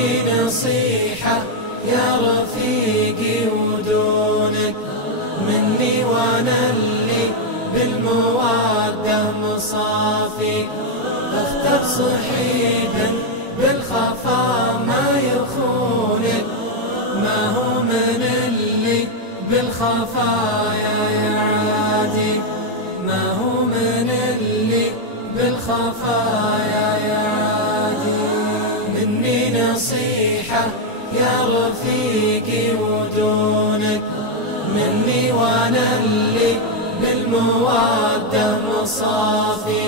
مني نصيحة يا رفيقي ودونك مني وانا اللي بالمودة مصافي. اختر صحيبا بالخفا ما يخونك، ما هو من اللي بالخفايا يعادي، ما هو من اللي بالخفايا يعادي. مني نصيحة يا رفيقي ودونك مني وانا اللي بالمودة مصافي.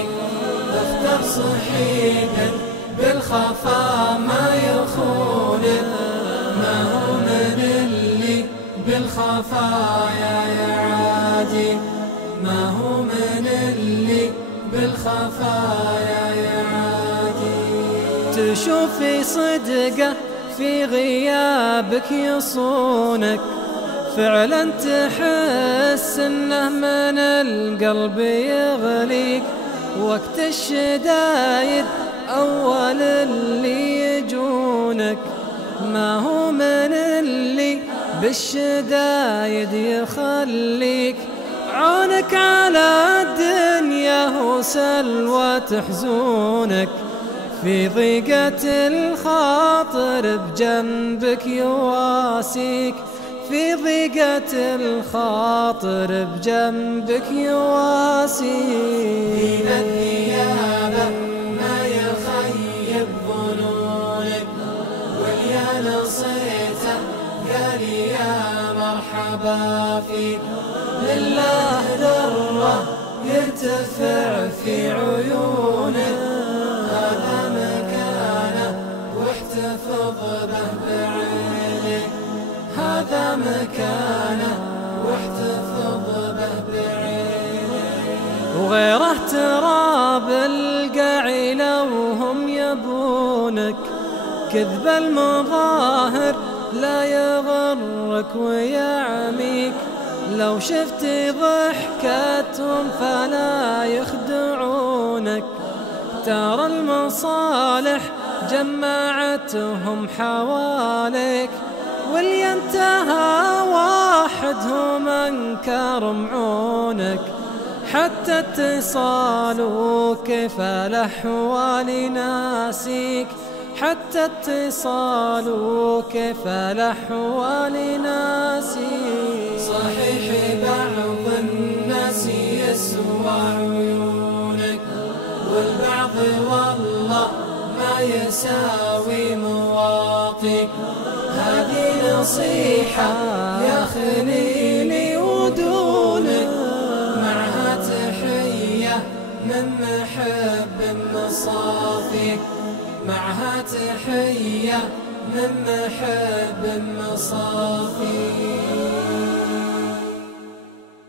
اختر صحيبا بالخفا ما يخونك، ما هو من اللي بالخفايا يعادي، ما هو من اللي بالخفايا يعادي. تشوفي صدقه في غيابك يصونك، فعلا تحس انه من القلب يغليك. وقت الشدايد اول اللي يجونك، ما هو من اللي بالشدايد يخليك. عونك على الدنيا هو سلوى تحزونك، في ضيقة الخاطر بجنبك يواسيك، في ضيقة الخاطر بجنبك يواسيك. دين الثيابة ما يخيب ظنونك، واليا نصيته قال يا مرحبا فيك. لله ذرة يرتفع في عيونك، هذا مكانه واحتفظ به بعينك، هذا مكانه واحتفظ به بعينك. وغيره تراب القعيلة وهم يبونك، كذب المظاهر لا يغرك ويعميك. لو شفت ضحكتهم فلا يخدعونك، ترى المصالح جمعتهم حواليك. واللي انتهى واحدهم انكر معونك، حتى اتصال وكيف الأحوال ناسيك، حتى اتصال وكيف الأحوال ناسيك. صحيح بعض الناس يسوى عيونك، والبعض والله ما يساوي مواطيك. هذه نصيحة يا خليلي ودونك، معها تحية من محب مصافيك، معها تحية من محب مصافيك.